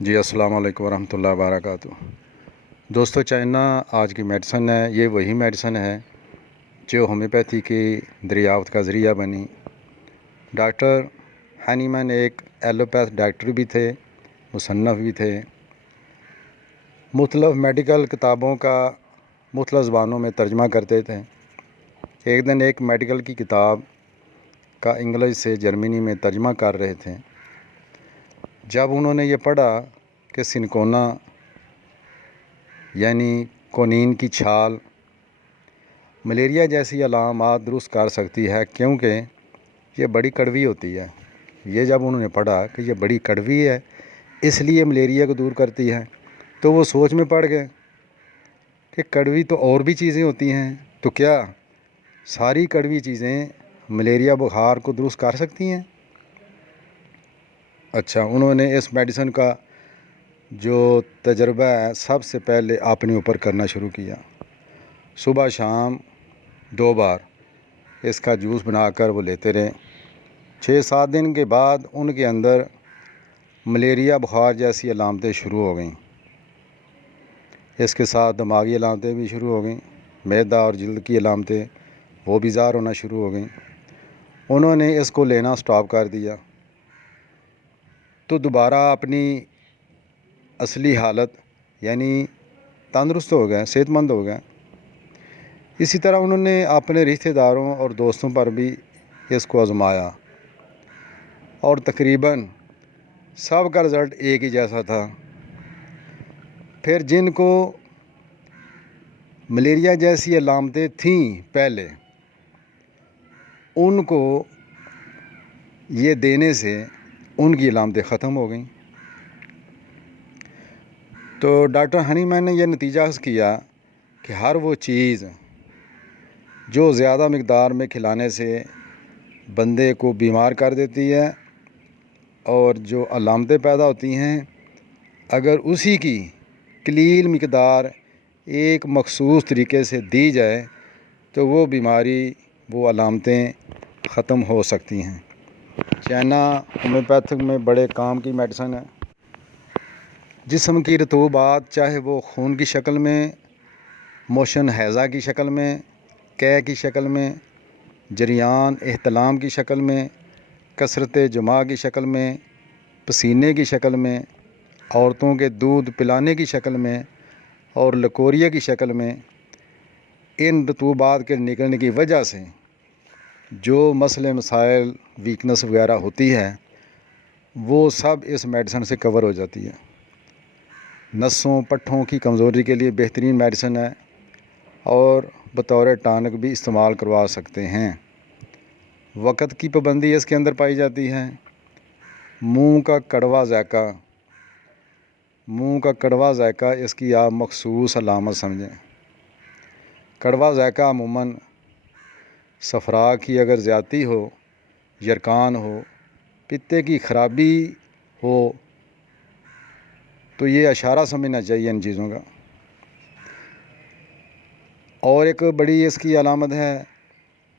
جی السلام علیکم ورحمۃ اللہ وبرکاتہ۔ دوستو، چائنا آج کی میڈیسن ہے، یہ وہی میڈیسن ہے جو ہومیوپیتھی کی دریافت کا ذریعہ بنی۔ ڈاکٹر ہینیمن ایک ایلوپیتھ ڈاکٹر بھی تھے، مصنف بھی تھے، مختلف میڈیکل کتابوں کا مختلف زبانوں میں ترجمہ کرتے تھے۔ ایک دن ایک میڈیکل کی کتاب کا انگلش سے جرمنی میں ترجمہ کر رہے تھے۔ جب انہوں نے یہ پڑھا کہ سنکونا یعنی کونین کی چھال ملیریا جیسی علامات درست کر سکتی ہے، کیونکہ یہ بڑی کڑوی ہوتی ہے۔ یہ جب انہوں نے پڑھا کہ یہ بڑی کڑوی ہے اس لیے ملیریا کو دور کرتی ہے، تو وہ سوچ میں پڑ گئے کہ کڑوی تو اور بھی چیزیں ہوتی ہیں، تو کیا ساری کڑوی چیزیں ملیریا بخار کو درست کر سکتی ہیں؟ اچھا، انہوں نے اس میڈیسن کا جو تجربہ ہے سب سے پہلے اپنے اوپر کرنا شروع کیا۔ صبح شام 2 بار اس کا جوس بنا کر وہ لیتے رہے۔ 6-7 دن کے بعد ان کے اندر ملیریا بخار جیسی علامتیں شروع ہو گئیں۔ اس کے ساتھ دماغی علامتیں بھی شروع ہو گئیں، معدہ اور جلد کی علامتیں وہ بھی ظاہر ہونا شروع ہو گئیں۔ انہوں نے اس کو لینا سٹاپ کر دیا تو دوبارہ اپنی اصلی حالت یعنی تندرست ہو گئے، صحت مند ہو گئے۔ اسی طرح انہوں نے اپنے رشتہ داروں اور دوستوں پر بھی اس کو آزمایا اور تقریباً سب کا رزلٹ ایک ہی جیسا تھا۔ پھر جن کو ملیریا جیسی علامتیں تھیں پہلے، ان کو یہ دینے سے ان کی علامتیں ختم ہو گئیں۔ تو ڈاکٹر ہنیمین نے یہ نتیجہ حاصل کیا کہ ہر وہ چیز جو زیادہ مقدار میں کھلانے سے بندے کو بیمار کر دیتی ہے اور جو علامتیں پیدا ہوتی ہیں، اگر اسی کی قلیل مقدار ایک مخصوص طریقے سے دی جائے تو وہ بیماری، وہ علامتیں ختم ہو سکتی ہیں۔ چائنا ہومیوپیتھک میں بڑے کام کی میڈیسن ہے۔ جسم کی رطوبات، چاہے وہ خون کی شکل میں، موشن ہیضہ کی شکل میں، قے کی شکل میں، جریان احتلام کی شکل میں، کثرت جماع کی شکل میں، پسینے کی شکل میں، عورتوں کے دودھ پلانے کی شکل میں اور لکوریا کی شکل میں، ان رطوبات کے نکلنے کی وجہ سے جو مسئلے مسائل ویکنس وغیرہ ہوتی ہے وہ سب اس میڈیسن سے کور ہو جاتی ہے۔ نسوں پٹھوں کی کمزوری کے لیے بہترین میڈیسن ہے اور بطور ٹانک بھی استعمال کروا سکتے ہیں۔ وقت کی پابندی اس کے اندر پائی جاتی ہے۔ منہ کا کڑوا ذائقہ اس کی آپ مخصوص علامت سمجھیں۔ کڑوا ذائقہ عموماً صفرا کی اگر زیادتی ہو، یرقان ہو، پتے کی خرابی ہو تو یہ اشارہ سمجھنا چاہیے ان چیزوں کا۔ اور ایک بڑی اس کی علامت ہے،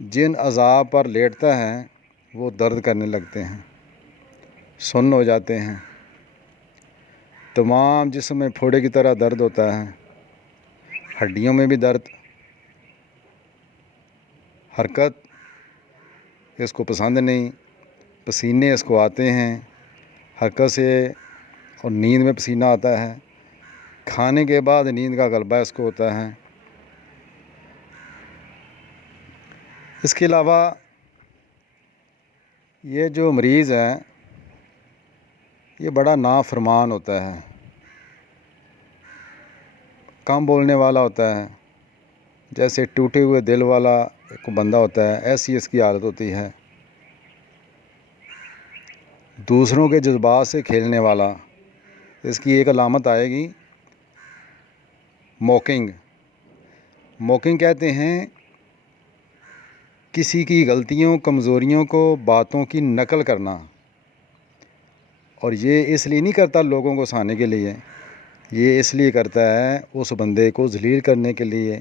جن اعضاء پر لیٹتا ہے وہ درد کرنے لگتے ہیں، سن ہو جاتے ہیں۔ تمام جسم میں پھوڑے کی طرح درد ہوتا ہے، ہڈیوں میں بھی درد۔ حرکت اس کو پسند نہیں، پسینے اس کو آتے ہیں، حرکت سے اور نیند میں پسینہ آتا ہے، کھانے کے بعد نیند کا غلبہ اس کو ہوتا ہے۔ اس کے علاوہ یہ جو مریض ہے یہ بڑا نافرمان ہوتا ہے، کم بولنے والا ہوتا ہے، جیسے ٹوٹے ہوئے دل والا ایک بندہ ہوتا ہے، ایسی اس کی حالت ہوتی ہے۔ دوسروں کے جذبات سے کھیلنے والا، اس کی ایک علامت آئے گی موکنگ کہتے ہیں کسی کی غلطیوں کمزوریوں کو باتوں کی نقل کرنا، اور یہ اس لیے نہیں کرتا لوگوں کو ہنسانے کے لیے، یہ اس لیے کرتا ہے اس بندے کو ذلیل کرنے کے لیے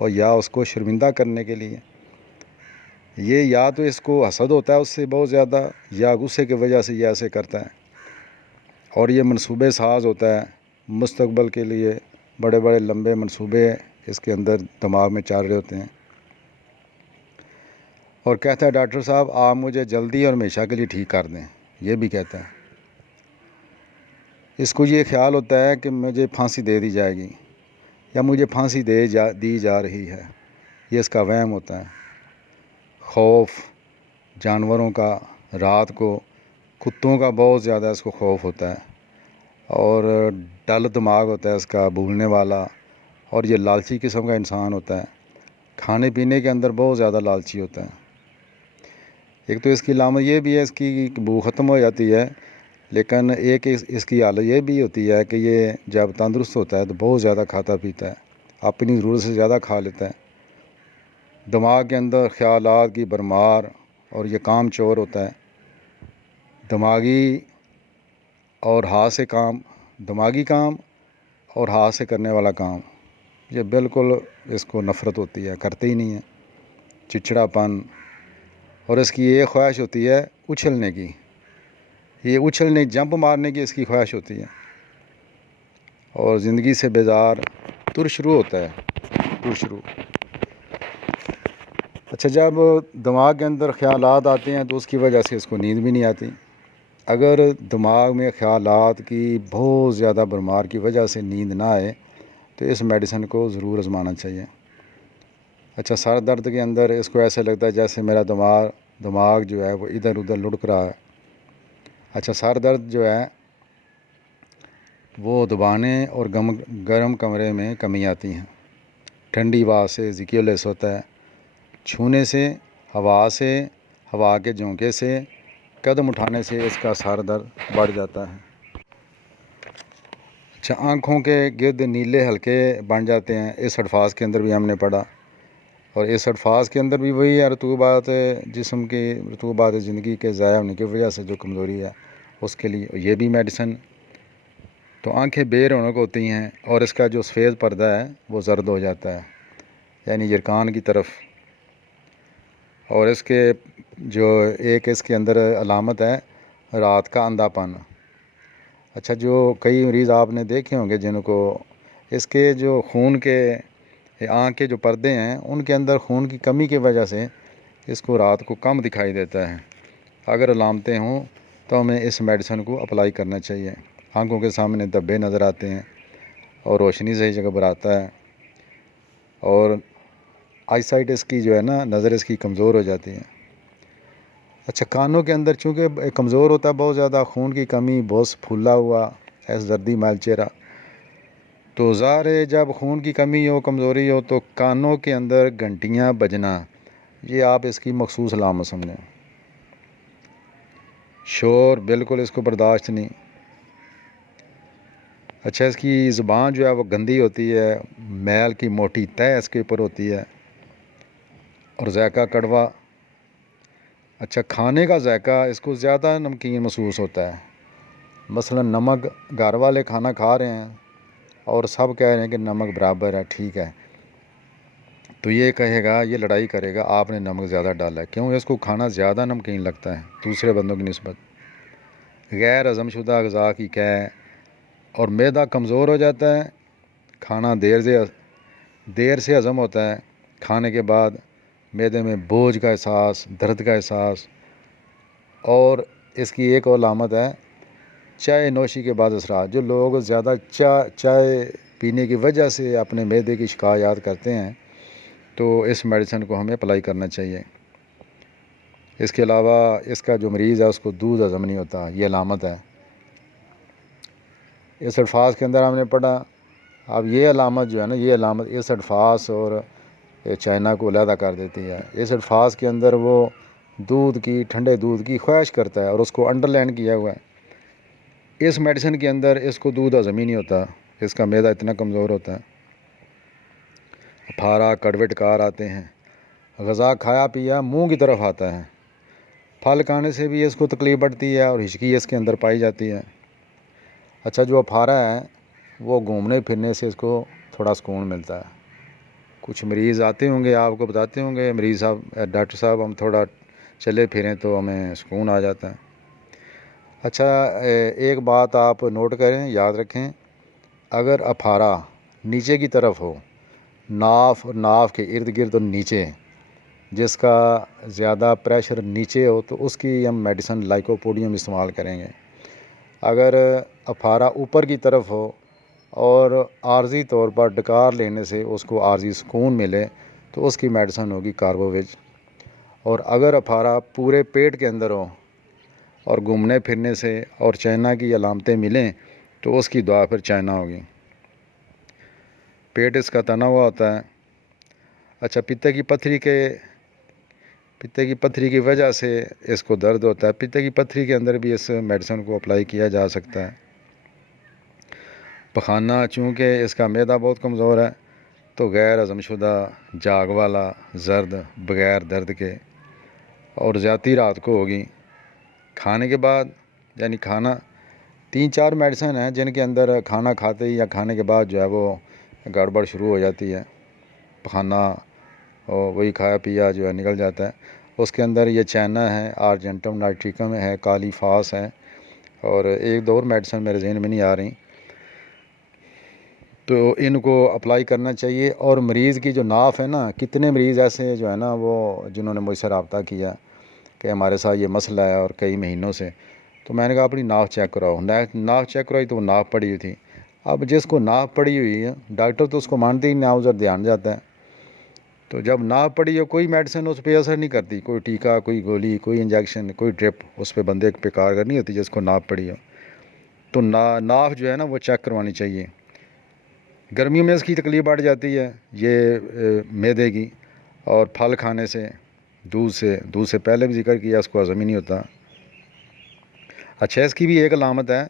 اور یا اس کو شرمندہ کرنے کے لیے۔ یہ یا تو اس کو حسد ہوتا ہے اس سے بہت زیادہ، یا غصے کی وجہ سے یہ ایسے کرتا ہے۔ اور یہ منصوبے ساز ہوتا ہے مستقبل کے لیے، بڑے بڑے لمبے منصوبے اس کے اندر دماغ میں چل رہے ہوتے ہیں، اور کہتا ہے ڈاکٹر صاحب آپ مجھے جلدی اور ہمیشہ کے لیے ٹھیک کر دیں، یہ بھی کہتا ہے۔ اس کو یہ خیال ہوتا ہے کہ مجھے پھانسی دے دی جائے گی یا مجھے پھانسی دی جا رہی ہے، یہ اس کا وہم ہوتا ہے۔ خوف جانوروں کا، رات کو کتوں کا بہت زیادہ اس کو خوف ہوتا ہے، اور ڈل دماغ ہوتا ہے اس کا، بھولنے والا، اور یہ لالچی قسم کا انسان ہوتا ہے، کھانے پینے کے اندر بہت زیادہ لالچی ہوتا ہے۔ ایک تو اس کی علامت یہ بھی ہے، اس کی بو ختم ہو جاتی ہے، لیکن ایک اس کی حالت یہ بھی ہوتی ہے کہ یہ جب تندرست ہوتا ہے تو بہت زیادہ کھاتا پیتا ہے، اپنی ضرورت سے زیادہ کھا لیتا ہے، دماغ کے اندر خیالات کی بھرمار، اور یہ کام چور ہوتا ہے، دماغی اور ہاتھ سے کام، دماغی کام اور ہاتھ سے کرنے والا کام، یہ بالکل اس کو نفرت ہوتی ہے، کرتے ہی نہیں ہے، چچڑا پن، اور اس کی یہ خواہش ہوتی ہے اچھلنے کی، یہ اچھلنے جمپ مارنے کی اس کی خواہش ہوتی ہے، اور زندگی سے بیزار، ترشرو ہوتا ہے، ترشرو۔ اچھا، جب دماغ کے اندر خیالات آتے ہیں تو اس کی وجہ سے اس کو نیند بھی نہیں آتی۔ اگر دماغ میں خیالات کی بہت زیادہ بھرمار کی وجہ سے نیند نہ آئے تو اس میڈیسن کو ضرور آزمانا چاہیے۔ اچھا، سر درد کے اندر اس کو ایسے لگتا ہے جیسے میرا دماغ جو ہے وہ ادھر ادھر لڑک رہا ہے۔ اچھا، سر درد جو ہے وہ دبانے اور گرم کمرے میں کمی آتی ہیں، ٹھنڈی ہوا سے زیکیولس ہوتا ہے، چھونے سے، ہوا کے جھونکے سے، قدم اٹھانے سے اس کا سر درد بڑھ جاتا ہے۔ اچھا، آنکھوں کے گرد نیلے حلقے بن جاتے ہیں، اس الفاظ کے اندر بھی ہم نے پڑھا، اور اس الفاظ کے اندر بھی وہی ہے، رطوبات جسم کی، رطوبات زندگی کے ضائع ہونے کی وجہ سے جو کمزوری ہے اس کے لیے یہ بھی میڈیسن۔ تو آنکھیں بے رونق ہوتی ہیں، اور اس کا جو سفید پردہ ہے وہ زرد ہو جاتا ہے، یعنی یرکان کی طرف۔ اور اس کے جو ایک اس کے اندر علامت ہے رات کا اندھا پن۔ اچھا، جو کئی مریض آپ نے دیکھے ہوں گے جن کو اس کے جو خون کے آنکھ کے جو پردے ہیں ان کے اندر خون کی کمی کی وجہ سے اس کو رات کو کم دکھائی دیتا ہے۔ اگر علامتیں ہوں تو ہمیں اس میڈیسن کو اپلائی کرنا چاہیے۔ آنکھوں کے سامنے دھبے نظر آتے ہیں، اور روشنی صحیح جگہ پر آتا ہے، اور آئی سائٹ اس کی جو ہے نا، نظر اس کی کمزور ہو جاتی ہے۔ اچھا، کانوں کے اندر چونکہ کمزور ہوتا ہے بہت زیادہ، خون کی کمی، بہت پھولا ہوا ایس زردی مائل چہرہ، تو ظاہر ہے جب خون کی کمی ہو، کمزوری ہو، تو کانوں کے اندر گھنٹیاں بجنا، یہ آپ اس کی مخصوص علامت سمجھیں۔ شور بالکل اس کو برداشت نہیں۔ اچھا، اس کی زبان جو ہے وہ گندی ہوتی ہے، میل کی موٹی تہ اس کے اوپر ہوتی ہے، اور ذائقہ کڑوا۔ اچھا، کھانے کا ذائقہ اس کو زیادہ نمکین محسوس ہوتا ہے، مثلا نمک، گھر والے کھانا کھا رہے ہیں اور سب کہہ رہے ہیں کہ نمک برابر ہے، ٹھیک ہے، تو یہ کہے گا، یہ لڑائی کرے گا آپ نے نمک زیادہ ڈالا ہے، کیوں؟ اس کو کھانا زیادہ نمکین لگتا ہے دوسرے بندوں کی نسبت۔ غیر ہضم شدہ غذا کی قے، اور معدہ کمزور ہو جاتا ہے، کھانا دیر سے ہضم ہوتا ہے، کھانے کے بعد معدے میں بوجھ کا احساس، درد کا احساس۔ اور اس کی ایک اور علامت ہے چائے نوشی کے بعد اثرات۔ جو لوگ زیادہ چائے پینے کی وجہ سے اپنے معدے کی شکایات کرتے ہیں تو اس میڈیسن کو ہمیں اپلائی کرنا چاہیے۔ اس کے علاوہ اس کا جو مریض ہے اس کو دودھ ہضم نہیں ہوتا، یہ علامت ہے۔ اس الفاظ کے اندر ہم نے پڑھا، اب یہ علامت جو ہے نا، یہ علامت اس الفاظ اور چائنا کو علیحدہ کر دیتی ہے۔ اس الفاظ کے اندر وہ دودھ کی، ٹھنڈے دودھ کی خواہش کرتا ہے، اور اس کو انڈر لائن کیا ہوا ہے۔ اس میڈیسن کے اندر اس کو دودھ ہضم ہی نہیں ہوتا، اس کا معدہ اتنا کمزور ہوتا ہے، پھارا کڑوے ٹکار آتے ہیں، غذا کھایا پیا منہ کی طرف آتا ہے، پھل کھانے سے بھی اس کو تکلیف بڑھتی ہے، اور ہچکی اس کے اندر پائی جاتی ہے۔ اچھا، جو پھارا ہے وہ گھومنے پھرنے سے اس کو تھوڑا سکون ملتا ہے۔ کچھ مریض آتے ہوں گے آپ کو بتاتے ہوں گے، مریض صاحب، ڈاکٹر صاحب ہم تھوڑا چلے پھریں تو ہمیں سکون آ جاتا ہے۔ اچھا، ایک بات آپ نوٹ کریں، یاد رکھیں، اگر افارہ نیچے کی طرف ہو، ناف کے ارد گرد اور نیچے، جس کا زیادہ پریشر نیچے ہو، تو اس کی ہم میڈیسن لائکوپوڈیم استعمال کریں گے۔ اگر افارہ اوپر کی طرف ہو اور عارضی طور پر ڈکار لینے سے اس کو عارضی سکون ملے، تو اس کی میڈیسن ہوگی کاربوویج۔ اور اگر افارہ پورے پیٹ کے اندر ہو اور گھومنے پھرنے سے اور چائنا کی علامتیں ملیں، تو اس کی دعا پھر چائنا ہوگی۔ پیٹ اس کا تنا ہوا ہوتا ہے۔ اچھا، پتے کی پتھری کی وجہ سے اس کو درد ہوتا ہے۔ پتے کی پتھری کے اندر بھی اس میڈیسن کو اپلائی کیا جا سکتا ہے۔ پخانہ، چونکہ اس کا معدہ بہت کمزور ہے، تو غیر ہضم شدہ جاگ والا زرد بغیر درد کے اور زیادتی رات کو ہوگی۔ کھانے کے بعد، یعنی کھانا 3-4 میڈیسن ہیں جن کے اندر کھانا کھاتے ہی یا کھانے کے بعد جو ہے وہ گڑبڑ شروع ہو جاتی ہے، پخانہ اور وہی کھایا پیا جو ہے نکل جاتا ہے۔ اس کے اندر یہ چائنا ہے، آرجنٹم نائٹریکم ہے، کالی فاس ہے، اور ایک دو اور میڈیسن میرے ذہن میں نہیں آ رہی، تو ان کو اپلائی کرنا چاہیے۔ اور مریض کی جو ناف ہے نا، کتنے مریض ایسے جو ہے نا وہ جنہوں نے مجھ سے رابطہ کیا کہ ہمارے ساتھ یہ مسئلہ ہے اور کئی مہینوں سے، تو میں نے کہا اپنی ناف چیک کراؤ۔ ناف چیک کرائی تو وہ ناف پڑی ہوئی تھی۔ اب جس کو ناف پڑی ہوئی ہے، ڈاکٹر تو اس کو مانتے ہی نہیں، ادھر دھیان جاتا ہے۔ تو جب ناف پڑی ہو، کوئی میڈیسن اس پہ اثر نہیں کرتی، کوئی ٹیکا، کوئی گولی، کوئی انجیکشن، کوئی ڈرپ اس پہ بندے پہ کارگر نہیں ہوتی جس کو ناف پڑی ہو۔ تو ناف جو ہے نا وہ چیک کروانی چاہیے۔ گرمیوں میں اس کی تکلیف بڑھ جاتی ہے، یہ معدے کی، اور پھل کھانے سے، دودھ سے پہلے بھی ذکر کیا، اس کو ہضم ہی نہیں ہوتا۔ اچھا، اس کی بھی ایک علامت ہے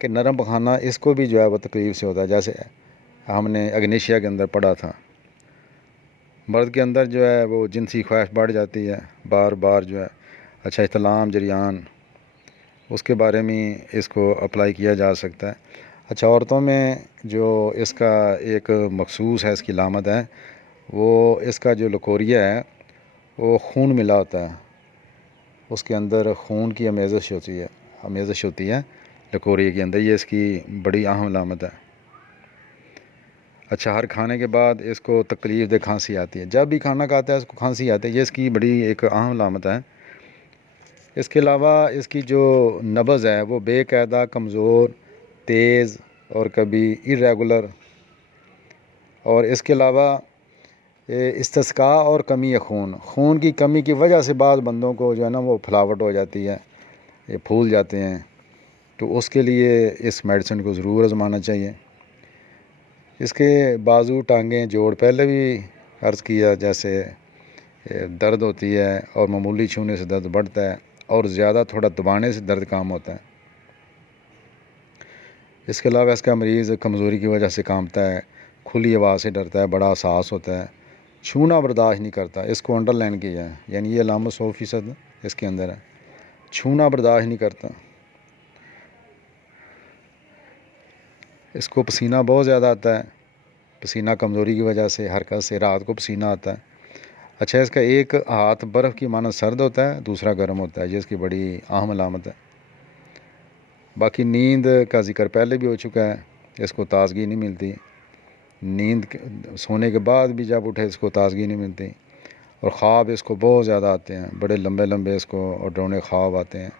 کہ نرم پخانہ اس کو بھی جو ہے وہ تکلیف سے ہوتا ہے، جیسے ہم نے اگنیشیا کے اندر پڑھا تھا۔ مرد کے اندر جو ہے وہ جنسی خواہش بڑھ جاتی ہے بار بار جو ہے۔ اچھا، احتلام جریان، اس کے بارے میں اس کو اپلائی کیا جا سکتا ہے۔ اچھا، عورتوں میں جو اس کا ایک مخصوص ہے، اس کی علامت ہے، وہ اس کا جو لکوریا ہے وہ خون ملا ہوتا ہے، اس کے اندر خون کی آمیزش ہوتی ہے لکوریا کے اندر، یہ اس کی بڑی اہم علامت ہے۔ اچھا، ہر کھانے کے بعد اس کو تکلیف دہ کھانسی آتی ہے، جب بھی کھانا کھاتا ہے اس کو کھانسی آتی ہے، یہ اس کی بڑی ایک اہم علامت ہے۔ اس کے علاوہ اس کی جو نبض ہے وہ بے قاعدہ، کمزور، تیز اور کبھی ارریگولر، اور اس کے علاوہ استسقاء اور کمی خون کی کمی کی وجہ سے بعض بندوں کو جو ہے نا وہ پھلاوٹ ہو جاتی ہے، یہ پھول جاتے ہیں، تو اس کے لیے اس میڈیسن کو ضرور آزمانا چاہیے۔ اس کے بازو، ٹانگیں، جوڑ پہلے بھی عرض کیا، جیسے درد ہوتی ہے اور معمولی چھونے سے درد بڑھتا ہے، اور زیادہ تھوڑا دبانے سے درد کام ہوتا ہے۔ اس کے علاوہ اس کا مریض کمزوری کی وجہ سے کانپتا ہے، کھلی ہوا سے ڈرتا ہے، بڑا حساس ہوتا ہے، چھونا برداشت نہیں کرتا، اس کو انڈر لائن کیا ہے، یعنی یہ علامت 100% اس کے اندر ہے، چھونا برداشت نہیں کرتا۔ اس کو پسینہ بہت زیادہ آتا ہے، پسینہ کمزوری کی وجہ سے، حرکت سے رات کو پسینہ آتا ہے۔ اچھا، اس کا ایک ہاتھ برف کی مانند سرد ہوتا ہے، دوسرا گرم ہوتا ہے، یہ اس کی بڑی اہم علامت ہے۔ باقی نیند کا ذکر پہلے بھی ہو چکا ہے، اس کو تازگی نہیں ملتی، نیند سونے کے بعد بھی جب اٹھے اس کو تازگی نہیں ملتی، اور خواب اس کو بہت زیادہ آتے ہیں، بڑے لمبے لمبے اس کو اور ڈرونے خواب آتے ہیں،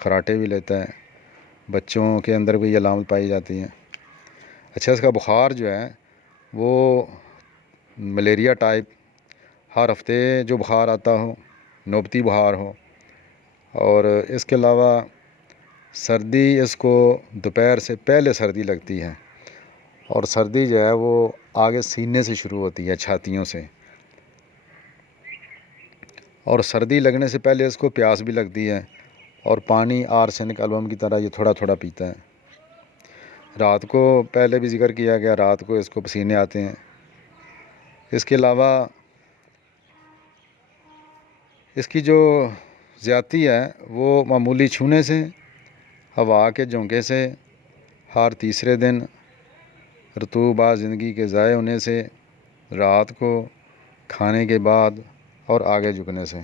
خراٹے بھی لیتا ہے، بچوں کے اندر بھی یہ علامت پائی جاتی ہیں۔ اچھا، اس کا بخار جو ہے وہ ملیریا ٹائپ، ہر ہفتے جو بخار آتا ہو، نوبتی بخار ہو، اور اس کے علاوہ سردی، اس کو دوپہر سے پہلے سردی لگتی ہے، اور سردی جو ہے وہ آگے سینے سے شروع ہوتی ہے، چھاتیوں سے، اور سردی لگنے سے پہلے اس کو پیاس بھی لگتی ہے، اور پانی آرسینک البم کی طرح یہ تھوڑا تھوڑا پیتا ہے۔ رات کو پہلے بھی ذکر کیا گیا، رات کو اس کو پسینے آتے ہیں۔ اس کے علاوہ اس کی جو زیادتی ہے وہ معمولی چھونے سے، ہوا کے جھونکے سے، ہر تیسرے دن رطوبات زندگی کے ضائع ہونے سے، رات کو کھانے کے بعد اور آگے جھکنے سے۔